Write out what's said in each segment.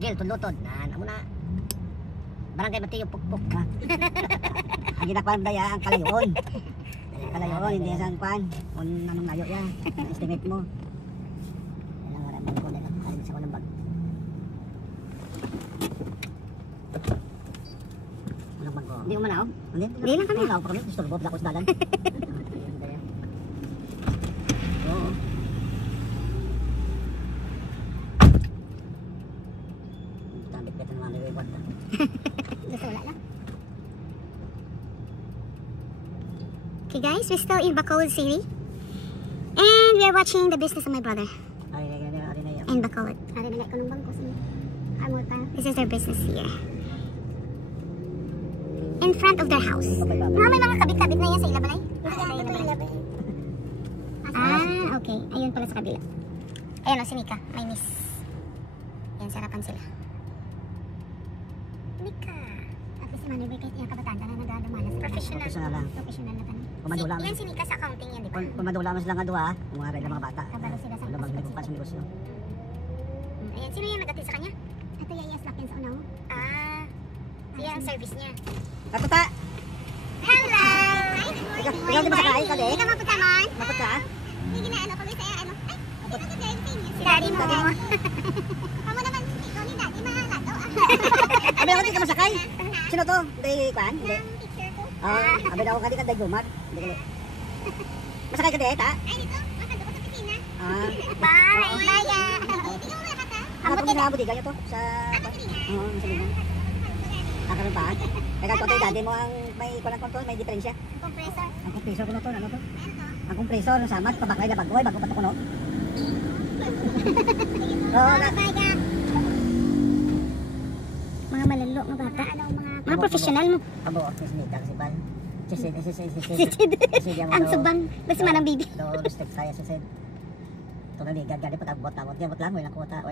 Gil, tulutod. Amo na. Barangay Mateo Pukpuk ka. Ang ginakpan daya ang kalayon. Kalayon, hindi isang pan. Kung anong layo yan. Estimate mo. Yan ang maraming ko na. Alis ako ng bag. Unang bag ko. Hindi ko manaw? Hindi lang kami. Manaw pa kami. Gusto ko bobla ko sa dalan. Oo. Tambit-bit na naman may wala. Gusto wala lang. Okay guys, we're still in Bacolod City. And we are watching the business of my brother in Bacolod. This is their business here. In front of their house. May mga kabit-kabit na yan sa ilabalay? Ah, okay. Ayun pala sa kabila. Ayun o, si Mika. May miss. Yan, sarapan sila. Mika. At least man, kahit yung kabataan na nagdadamalas. Professional. Professional na tanong. Yan si Mika sa accounting yan, di ba? Kung madula man sila nga duha, umaray lang mga bata. Kabalo sila sa nagpapal sa negosyo. Ayan, sino yung nag-atid sa kanya? Ito yung i-aslak yan sa unaw. Ah, siya ang service niya. Ato ta! Hello! Ikaw di ba sakay ka din? Ikaw mapagkamon? Mapag ka? Hindi ginaano ko sa ano. Ay, hindi ba ka si daddy mo? Kamo naman, ikaw ni daddy, mahalato. Abi ako di ka masakay. Sino to? Day kwan? Hindi. Picture ko. Abi ako kadi day gumar. Masakay ka din, ta? Ay, dito. Makadto ko sa pisina. Bye! Bye! Ikaw wala ka ta? Ang buti na buti ganito sa Oo, sa liman. Karon pa. Kaya ko tayo dati mo ang may kulang control, may diferensya. Compressor. Ang compressor ko na to, ano to? Ano to? Ang compressor ng samad, pabakay na bagoy, bago patukuno. Oo, na. Mga malalo, mga bata. Mga professional mo. Abo, office ni Tang Sibal. Sisid. Ang subang. Basta man ang bibi. Do, respect saya sisid. Ito na ligad, gani patabot-tabot. Yan, lang, may nakuta.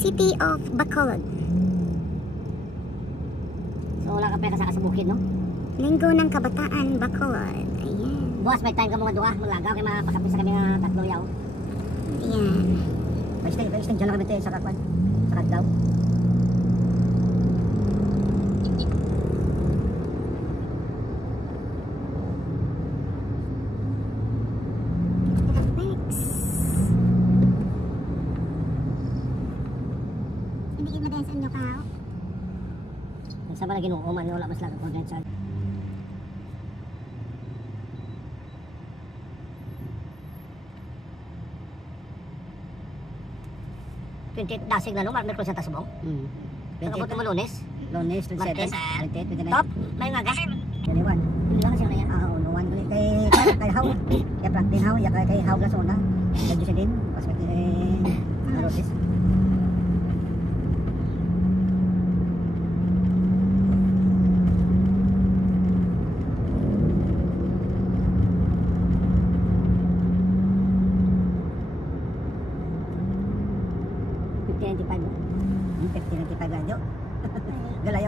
City of Bacolod. So, wala ka pera sa bukid, no? Linggo ng Kabataan, Bacolod. Ayan. Bukas, may time ka mga duha. Malagaw, kaya mapakapis sa kami nga tatlo yaw. Ayan. Basta dyan lang kami tayo sa kakwan. Sa kagdaw. Thanks. Hindi yung madensan nyo ka. Sa ba na ginuuman, wala mas lang ang sa 28 dasig na no, Merkulis sa Tasubong. Nakabuti mo Lunes? Lunes, 27, 28, 29. Top, may nga gas. 21. Hindi lang siya na yan. Oo, 1. Kay Haw. Kaya practice Haw, kay Haw Lasona. Kay Jocelyn, paswat kay Rosis.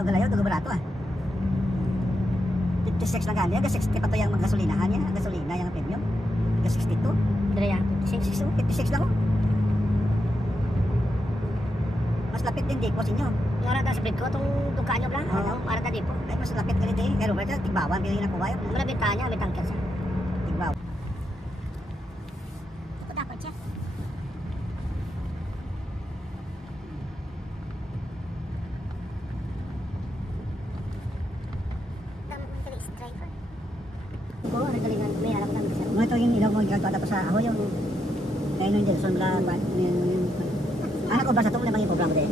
Galayo, dugo barato 56 lang gani, 60 pa to yung magasolinahan niya, gasolina yung premium. 62. Dira ya, 56 lang. Mas lapit din di ko sinyo. Ngara ta sa bid ko tong duka nyo bla, para ta di po. Ay mas lapit ka din kay Robert, tigbawan pili na ko wayo. Mura bintanya, may tangker sa. Tigbaw. Ako dapat siya. Oo, ano galingan, may alam ko lang kasi. Ito yung ilaw mo ginagawa tapos sa ako yung kaya nung Jelson bla ba? Anak ko ba sa itong lamang yung programa din?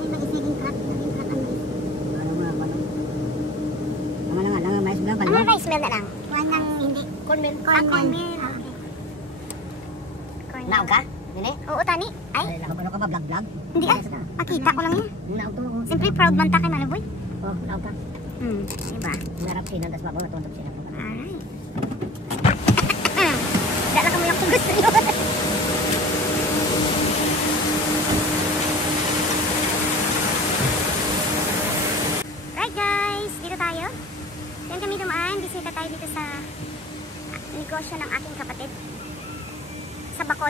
May mag-isnaging crack. Ano nga ba? Ang mais bla. Ang rice meal na lang. One ng hindi. Cornmeal. Cornmeal. Okay. Naog ka? Dili? Oo, tani. Ay, Ano ka ba? Vlog? hindi ah. Pakita ko lang yan. Naog to. Siyempre proud man ta kay Manaboy. Oh, naog ka. Diba? Narap sinan, tas mabang natundog sinan. Alright. Dala ka mo yung gusto nyo.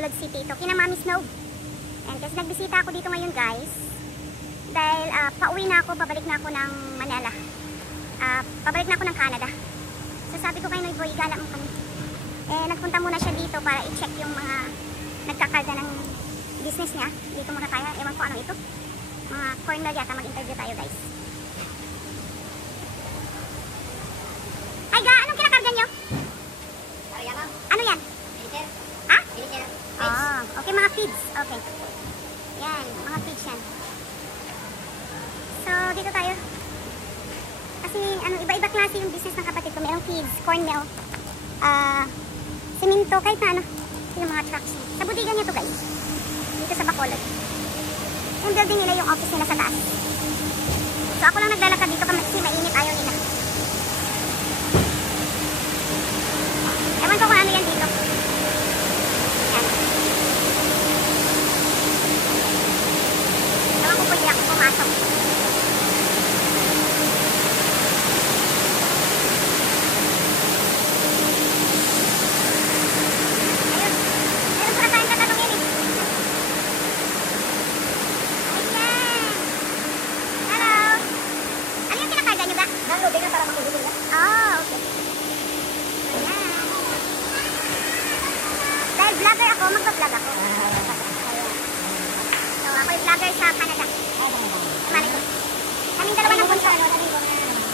Bacolod City. Ito, kina Mami Snow. And kasi nagbisita ako dito ngayon guys. Dahil pauwi na ako, babalik na ako ng Manila. Pabalik na ako ng Canada. So sabi ko kay Noy Boy, gala mo kami. Eh, nagpunta muna siya dito para i-check yung mga nagkakarga ng business niya. Dito muna tayo. Ewan ko ano ito. Mga corner yata, mag-interview tayo guys. Ay ga, anong kinakarga nyo? Ano yan? Ha? Oh, okay, mga feeds. Okay. Yan, mga feeds yan. So, dito tayo. Kasi, iba-iba klase yung business ng kapatid ko. Merong feeds, cornmeal, semento, kahit na ano. Yung mga trucks niya. Sa budiga niya to guys. Dito sa Bacolod. Yung building nila, yung office nila sa taas. So, ako lang naglalakad dito kasi mainit, ayaw nila. Ewan ko kung ano yan dito. Yan. Ewan ko pwede ako pumasok. Ayun. Meron pala tayong tatanungin eh. Ayan. Hello. Ano yung kinakarga nyo ba? Nalubing na para makuhuli na. Oh, okay. Ayan. Dahil vlogger ako, magpa-vlog ako. So, ako yung vlogger sa Canada. Mali ko. Kaming dalawa ng bunso.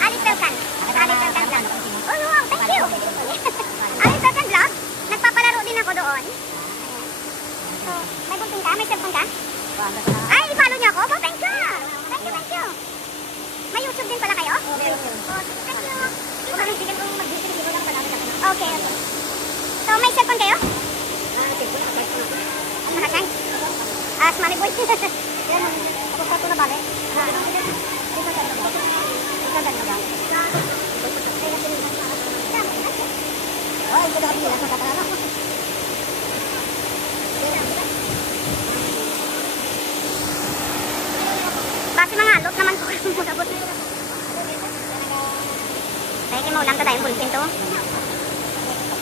Alice Pelcan. Alice Pelcan vlog. Oh, wow, thank you. Alice Pelcan vlog. Nagpapalaro din ako doon. Ayan. So, may bunting ka? May cellphone ka? Ay, i-follow niyo ako? Oh, thank you. Thank you, thank you. May YouTube din pala kayo? Oh, thank you. Okay, okay. So, may cellphone kayo? Nakachan? Smiley boy. Yan, ako sa ito na bale. Oh, ito na kami lang sa katalala. Basi mga alot naman ko kung magabot. Kaya kayo maulang ka tayong bulpin to.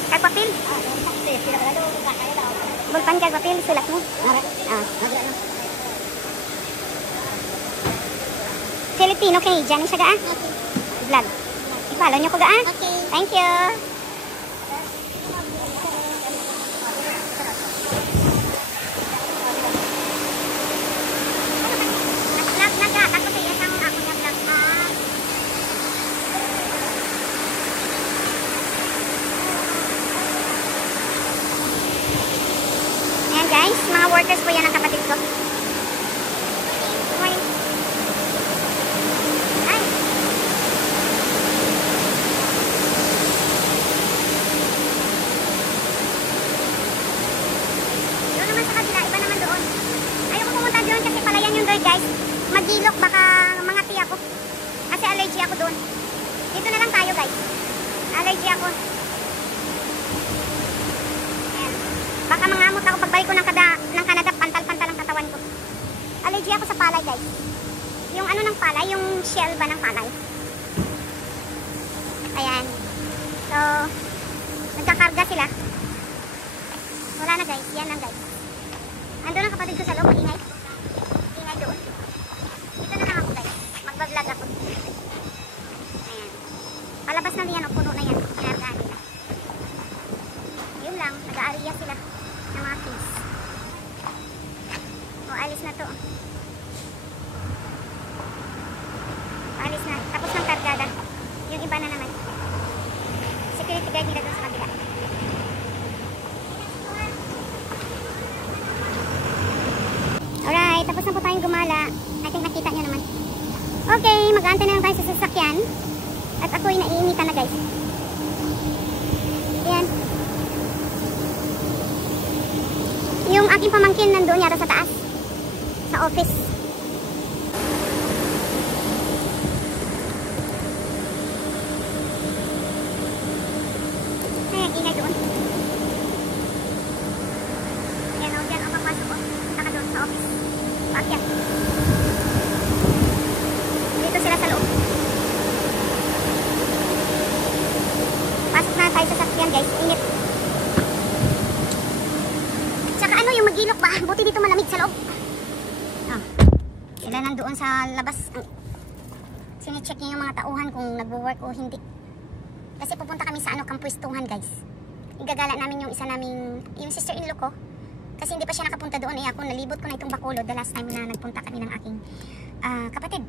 Kagpapil. Bulpan kagpapil, sulat mo. Filipino Canadian siya gaan. Vlog. I-follow nyo ko gaan. Okay. Thank you. Guys, mga workers po yan ang kapatid ko. Good morning. Ay. Doon naman sa kabila, iba naman doon. Ayoko pumunta doon kasi palayan yung road guys. Magilok, baka mangati ako. Kasi allergy ako doon. Dito na lang tayo guys. Allergy ako. Baka mangamot ako pagbalik ko ng Canada, pantal-pantal ang katawan ko. Allergy ako sa palay guys. Yung ano ng palay, yung shell ba ng palay. Ayan. So, nagkakarga sila. Wala na guys, yan lang guys. Nandun ang kapatid ko sa loob, ingay. Ingay doon. Dito na lang ako guys. Magbablog ako. Ayan. Palabas na yan, o puno na yan. Kinargaan nila. Yun lang, nag-aariya sila. Ng mga kids. O, alis na to. Alis na. Tapos ng kargada. Yung iba na naman. Security guard nila doon sa kabila. Alright, tapos na po tayong gumala. I think nakita nyo naman. Okay, mag-aantay na lang tayo sa sasakyan. At ako'y naiinitan na guys. Ayan. Yung aking pamangkin nandoon yata sa taas. Sa office. Ay, ingay doon. Ayan o, dyan o, papasok o. Saka doon sa office. Paakyat. Dito sila sa loob. Pasok na tayo sa sakyan guys. Init. Tsaka ano Sila nandoon sa labas. Sine-check niya yung mga tauhan kung nagwo-work o hindi. Kasi pupunta kami sa kampwestuhan, guys. Igagala namin yung isa naming, yung sister-in-law ko. Kasi hindi pa siya nakapunta doon. Ako, nalibot ko na itong Bacolod the last time na nagpunta kami ng aking kapatid.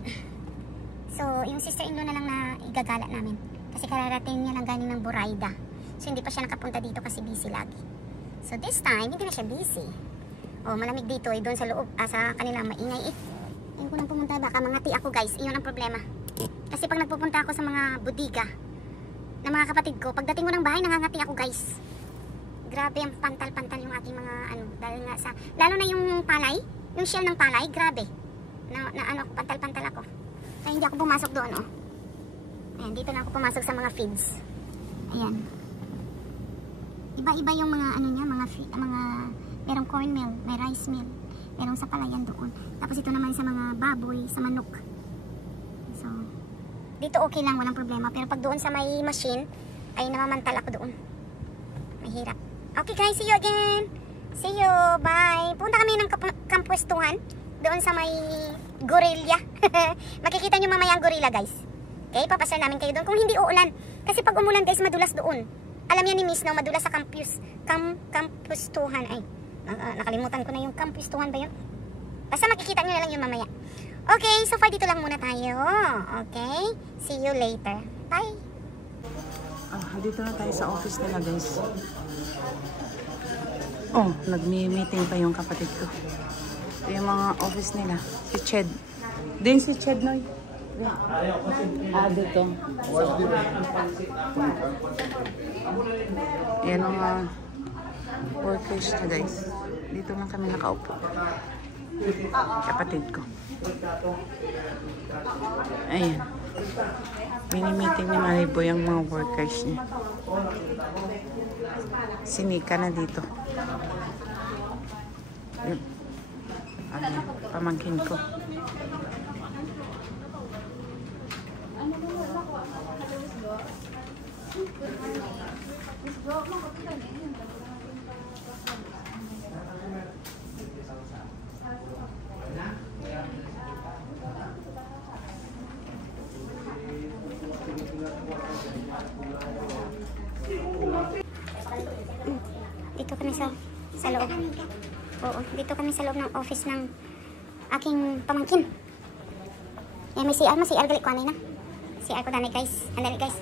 So, yung sister-in-law na lang na igagala namin. Kasi kararating niya lang galing ng Buraida. So, hindi pa siya nakapunta dito kasi busy lagi. So, this time, hindi na siya busy. Oh, malamig dito doon sa loob. Sa kanila, maingay Ayun ko nang pumunta. Baka mangati ako, guys. Iyon ang problema. Kasi pag nagpupunta ako sa mga bodega ng mga kapatid ko, pagdating ko ng bahay, nangangati ako, guys. Grabe ang pantal-pantal yung aking mga dahil nga sa, lalo na yung palay, yung shell ng palay, grabe. Pantal-pantal ako. Kaya hindi ako pumasok doon, oh. Ayan, dito lang ako pumasok sa mga feeds. Ayan. Iba-iba yung mga niya, mga merong cornmeal, may rice meal, merong sa palayan doon. Tapos ito naman sa mga baboy, sa manok. So, dito okay lang, walang problema. Pero pag doon sa may machine, ay namamantal ako doon. Mahirap. Okay guys, see you again. See you, bye. Punta kami ng kampwestuhan doon sa may gorilla. Makikita nyo mamaya ang gorilla, guys. Okay, papasal namin kayo doon kung hindi uulan. Kasi pag umulan, guys, madulas doon. Alam yan ni Miss, no, madulas sa kampwestuhan. Ay, nakalimutan ko na yung kampwestuhan ba yun? Basta makikita nyo na lang yung mamaya. Okay, so far dito lang muna tayo. Okay, see you later. Bye. Dito na tayo sa office nila, guys. Oh, nagmi-meeting pa yung kapatid ko. Ito yung mga office nila. Si Ched. Din si Ched, Noy. Dito. Ayan ang mga workers na, guys. Dito lang kami nakaupo. Kapatid ko. Ayan. Mini-meeting ni Mariboy ang mga workers niya. Sinika na dito. Yun. Pamangkin ko. Dito kami sa loob. Oo, dito kami sa loob ng office ng aking pamangkin. Yan, may CR. May CR gali ko anay na. CR ko dani, guys. Andali, guys.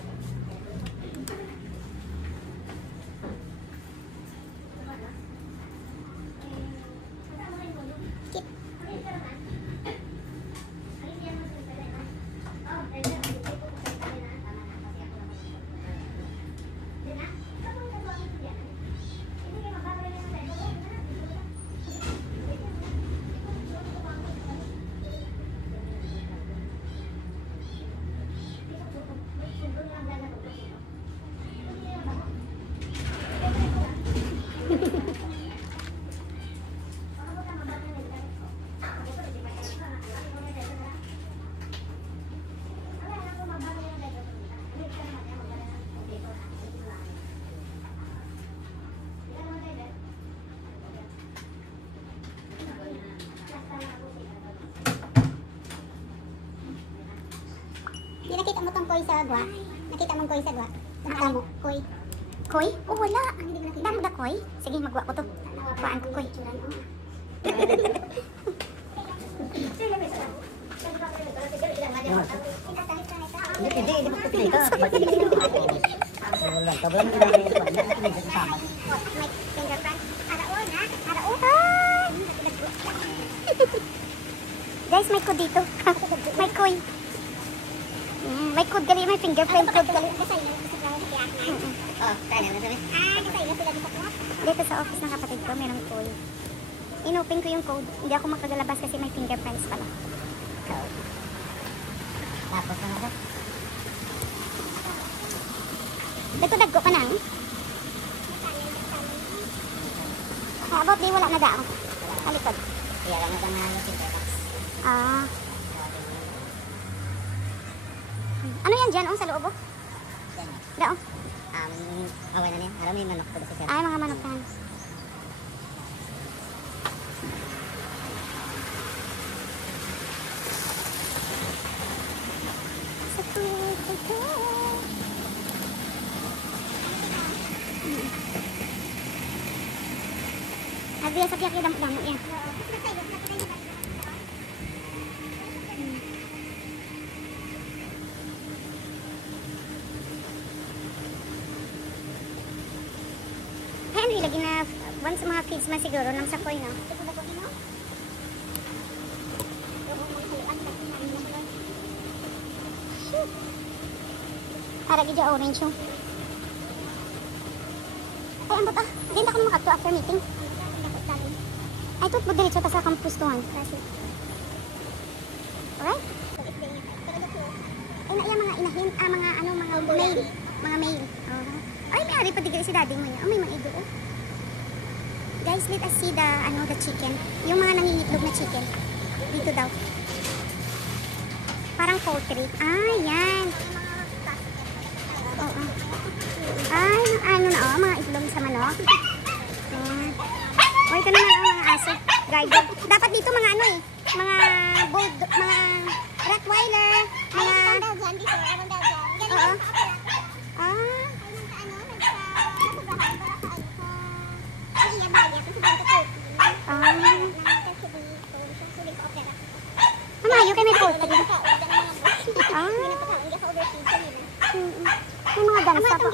Nakita mo tong koy sa agwa? Nakita mo koy sa agwa? Nakita mo? Koy? Koy? Oh, wala. Dami ba koy? Sige, magwa ko to. Kuhaan ko koy. Hindi mo pipili ka. Wala ka ba? May fingerprint. Araon, ha? Araon. Guys, may code dito. May koy. May code gali, may fingerprint code gali. Dito sa office ng kapatid ko, mayroong code. Inopen ko yung code. Hindi ako makagalabas kasi may fingerprints pala. Tapos na ba? Dito dagko ka nang. About di wala na daw. Alikod. Kaya lang na yung fingerprints. Ano yan dyan, sa loob? Dao? Okay na niya. Alam mo yung manok ko sa Ay, mga manok yan. Agbiya sa piyak yung damo yan. Henry, lagi na once mga kids man siguro nang sa koy, no? Para gidya orange yung. Ay, ambot ah. Hindi ako makakto after meeting. Ay, ito po diretso ta sa campus tuhan. Alright? Ay, na iya mga inahin, mga ano, mga mail. Mga mail. Ay, may ari pa digay si daddy mo niya. Oh, may mga ido. Guys, let us see the, the chicken. Yung mga nangingitlog na chicken. Dito daw. Parang poultry. Ah, yan. Oo. Ay, mga itlog sa manok. O, ito naman mga aso. Guide. Dapat dito mga mga bulldog, mga Rottweiler, mga... Oo. Mamayo kay may poultry. May mga gansa pa.